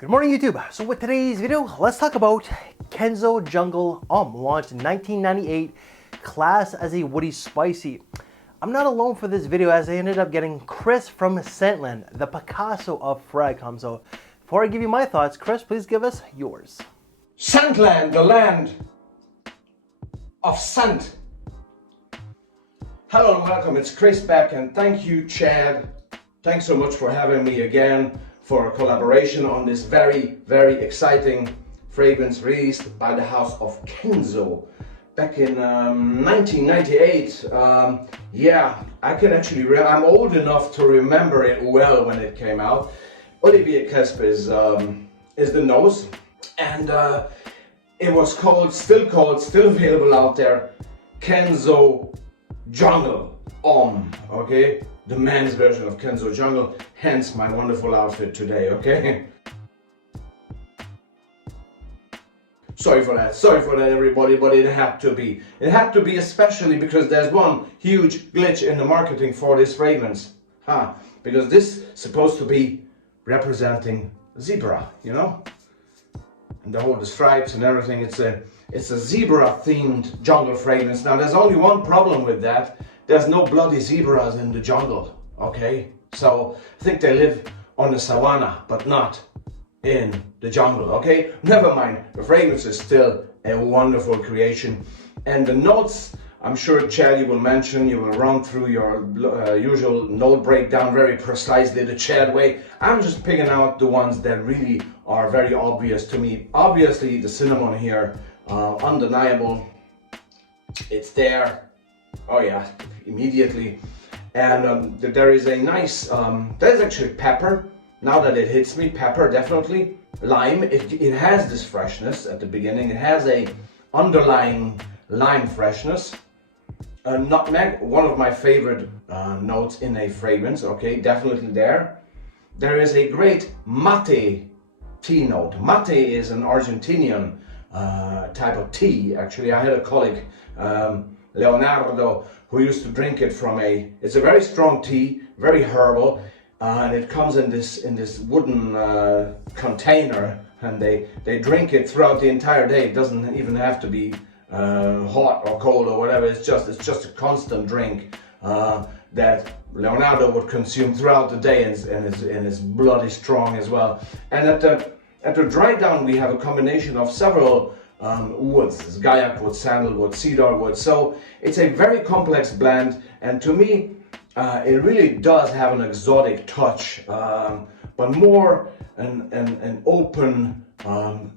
Good morning, YouTube. So with today's video, let's talk about Kenzo Jungle Homme, launched in 1998, class as a woody spicy. I'm not alone for this video as I ended up getting Chris from Scentland, the Picasso of Fragcom. So before I give you my thoughts, Chris, please give us yours. Scentland, the land of scent. Hello and welcome, it's Chris back, and thank you, Chad. Thanks so much for having me again for a collaboration on this very, very exciting fragrance released by the house of Kenzo back in 1998. Yeah, I can actually, I'm old enough to remember it well when it came out. Olivier Cresp is the nose, and it was still available out there, Kenzo Jungle Homme, okay? The men's version of Kenzo Jungle, hence my wonderful outfit today, okay? Sorry for that everybody, but it had to be. It had to be, especially because there's one huge glitch in the marketing for this fragrance. Because this is supposed to be representing zebra, you know? And the stripes and everything, it's a zebra themed jungle fragrance. Now there's only one problem with that. There's no bloody zebras in the jungle, okay? So I think they live on the savanna, but not in the jungle, okay? Never mind, the fragrance is still a wonderful creation. And the notes, I'm sure Chad, you will mention, you will run through your usual note breakdown very precisely the Chad way. I'm just picking out the ones that really are very obvious to me. Obviously the cinnamon here, undeniable, it's there. Oh yeah, immediately. And there is a nice, there's actually pepper. Now that it hits me, pepper definitely. Lime, it has this freshness at the beginning. It has a underlying lime freshness. Nutmeg, one of my favorite notes in a fragrance, okay, definitely there. There is a great mate tea note. Mate is an Argentinian type of tea. Actually, I had a colleague, Leonardo, who used to drink it from it's a very strong tea, very herbal, and it comes in this wooden container, and they drink it throughout the entire day. It doesn't even have to be hot or cold or whatever. It's just a constant drink that Leonardo would consume throughout the day, and is bloody strong as well. And at the dry down, we have a combination of several woods, Gaiac wood, sandalwood, cedar wood. So it's a very complex blend, and to me it really does have an exotic touch, but more an open,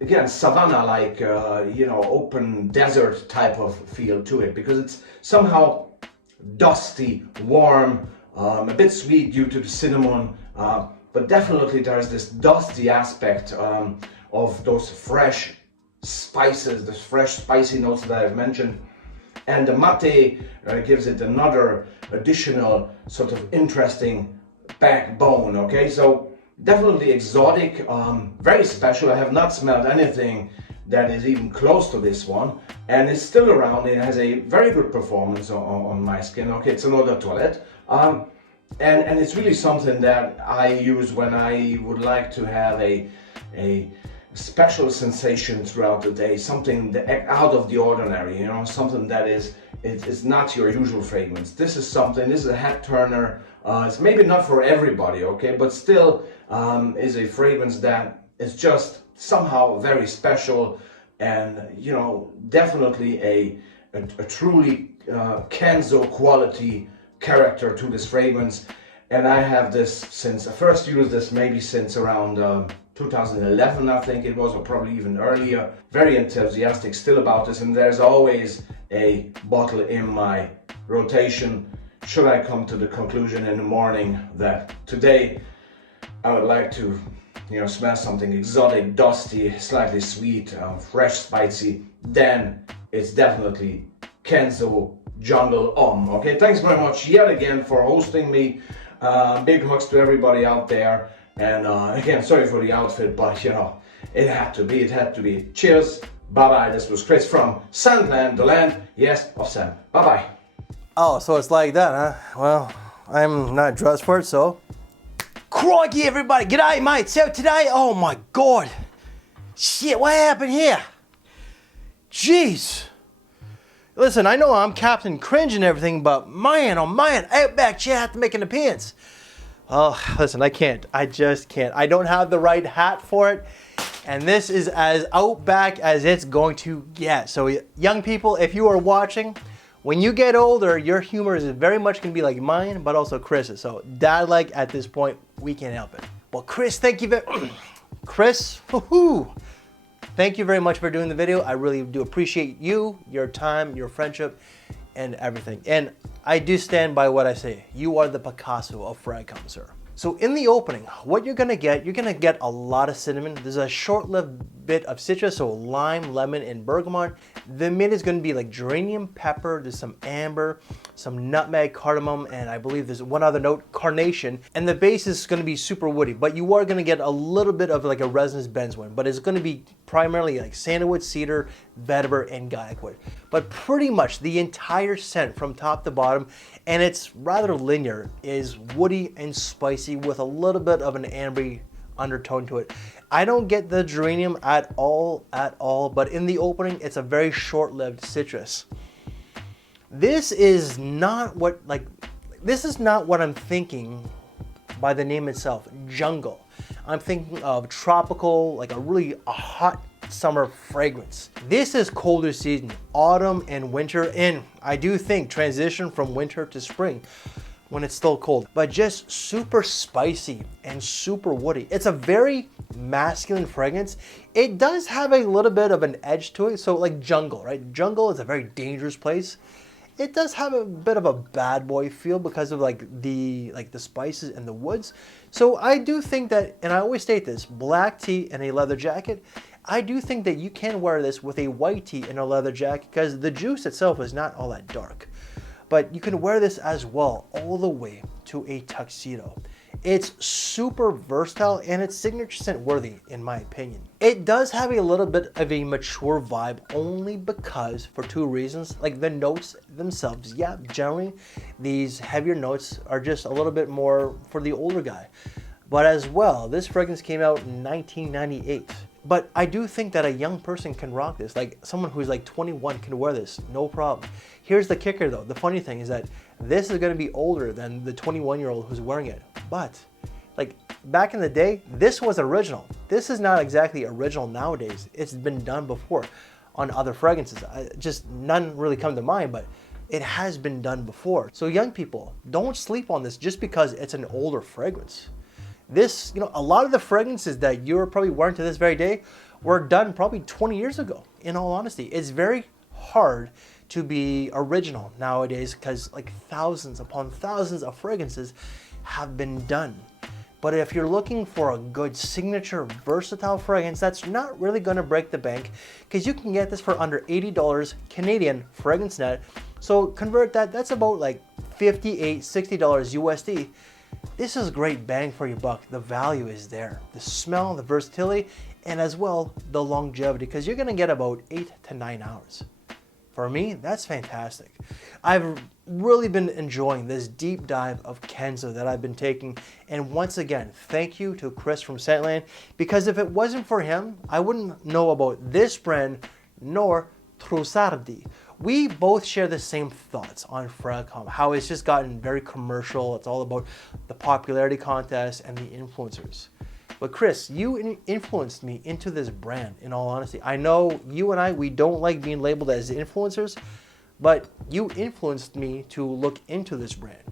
again, savanna-like, open desert type of feel to it, because it's somehow dusty, warm, a bit sweet due to the cinnamon, but definitely there's this dusty aspect of those fresh spices, the fresh spicy notes that I've mentioned. And the mate gives it another additional sort of interesting backbone, okay? So definitely exotic, very special. I have not smelled anything that is even close to this one, and it's still around. It has a very good performance on my skin, okay? It's an eau de toilette. And it's really something that I use when I would like to have a special sensation throughout the day, something out of the ordinary, you know, something that it's not your usual fragrance. This is a head turner. It's maybe not for everybody, okay, but still is a fragrance that is just somehow very special, and you know, definitely a truly Kenzo quality character to this fragrance. And I have this since I first used this, maybe since around 2011, I think it was, or probably even earlier. Very enthusiastic still about this, and there's always a bottle in my rotation should I come to the conclusion in the morning that today I would like to, you know, smell something exotic, dusty, slightly sweet, fresh, spicy. Then it's definitely Kenzo Jungle Homme. Okay, thanks very much yet again for hosting me. Big hugs to everybody out there. And again, sorry for the outfit, but you know, it had to be. Cheers, bye-bye. This was Chris from Sandland, the land, yes, of sand. Bye-bye. Oh, so it's like that, huh? Well, I'm not dressed for it, so... Crikey, everybody. G'day, mate. So today, oh my God. Shit, what happened here? Jeez. Listen, I know I'm Captain Cringe and everything, but man, oh man, Outback Chat have to make an appearance. Oh, listen, I can't. I just can't. I don't have the right hat for it. And this is as Outback as it's going to get. So young people, if you are watching, when you get older, your humor is very much going to be like mine, but also Chris's. So dad-like at this point, we can't help it. Well, Chris, thank you very Chris, woohoo! Thank you very much for doing the video. I really do appreciate you, your time, your friendship, and everything. And I do stand by what I say. You are the Picasso of FragCom, sir. So in the opening, what you're gonna get a lot of cinnamon. There's a short-lived bit of citrus, so lime, lemon, and bergamot. The mid is gonna be like geranium pepper, there's some amber, some nutmeg, cardamom, and I believe there's one other note, carnation. And the base is gonna be super woody, but you are gonna get a little bit of like a resinous benzoin, but it's gonna be primarily like sandalwood, cedar, vetiver, and guaiac wood. But pretty much the entire scent from top to bottom, and it's rather linear, is woody and spicy with a little bit of an ambery undertone to it. I don't get the geranium at all, but in the opening, it's a very short-lived citrus. This is not what I'm thinking by the name itself, jungle. I'm thinking of tropical, like a hot summer fragrance. This is colder season, autumn and winter, and I do think transition from winter to spring when it's still cold, but just super spicy and super woody. It's a very masculine fragrance. It does have a little bit of an edge to it, so like jungle, right? Jungle is a very dangerous place. It does have a bit of a bad boy feel because of the spices and the woods. So I do think that, and I always state this, black tee and a leather jacket, I do think that you can wear this with a white tee and a leather jacket because the juice itself is not all that dark. But you can wear this as well all the way to a tuxedo. It's super versatile and it's signature scent worthy in my opinion. It does have a little bit of a mature vibe only because for two reasons. Like the notes themselves, yeah, generally these heavier notes are just a little bit more for the older guy. But as well, this fragrance came out in 1998. But I do think that a young person can rock this. Like someone who's like 21 can wear this, no problem. Here's the kicker though. The funny thing is that this is gonna be older than the 21-year-old who's wearing it. But like back in the day, this was original. This is not exactly original nowadays. It's been done before on other fragrances. Just none really come to mind, but it has been done before. So young people, don't sleep on this just because it's an older fragrance. This, a lot of the fragrances that you're probably wearing to this very day were done probably 20 years ago, in all honesty. It's very hard to be original nowadays because like thousands upon thousands of fragrances have been done. But if you're looking for a good signature versatile fragrance that's not really gonna break the bank, because you can get this for under $80 Canadian fragrance net. So convert that, that's about like $58, $60 USD. This is great bang for your buck. The value is there. The smell, the versatility, and as well, the longevity, because you're gonna get about 8 to 9 hours. For me, that's fantastic. I've really been enjoying this deep dive of Kenzo that I've been taking. And once again, thank you to Chris from Scentland, because if it wasn't for him, I wouldn't know about this brand nor Trussardi. We both share the same thoughts on FragCom, how it's just gotten very commercial. It's all about the popularity contest and the influencers. But Chris, you influenced me into this brand, in all honesty. I know you and I, we don't like being labeled as influencers, but you influenced me to look into this brand.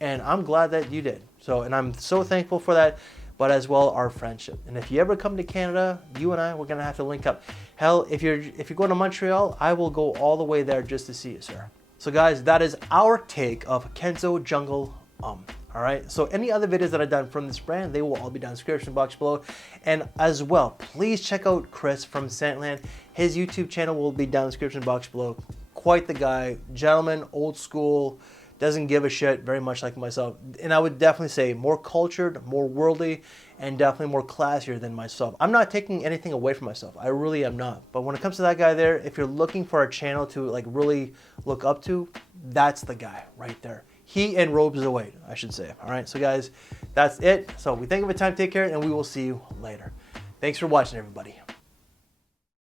And I'm glad that you did. So, and I'm so thankful for that, but as well our friendship. And if you ever come to Canada, you and I, we're gonna have to link up. Hell, if you're going to Montreal, I will go all the way there just to see you, sir. So guys, that is our take of Kenzo Jungle Homme. All right, so any other videos that I've done from this brand, they will all be down in the description box below. And as well, please check out Chris from Scentland. His YouTube channel will be down in the description box below. Quite the guy, gentleman, old school, doesn't give a shit, very much like myself. And I would definitely say more cultured, more worldly, and definitely more classier than myself. I'm not taking anything away from myself. I really am not. But when it comes to that guy there, if you're looking for a channel to like really look up to, that's the guy right there. heat and robes away, I should say. All right, so guys, that's it. So we thank you for your time. Take care, and we will see you later. Thanks for watching, everybody.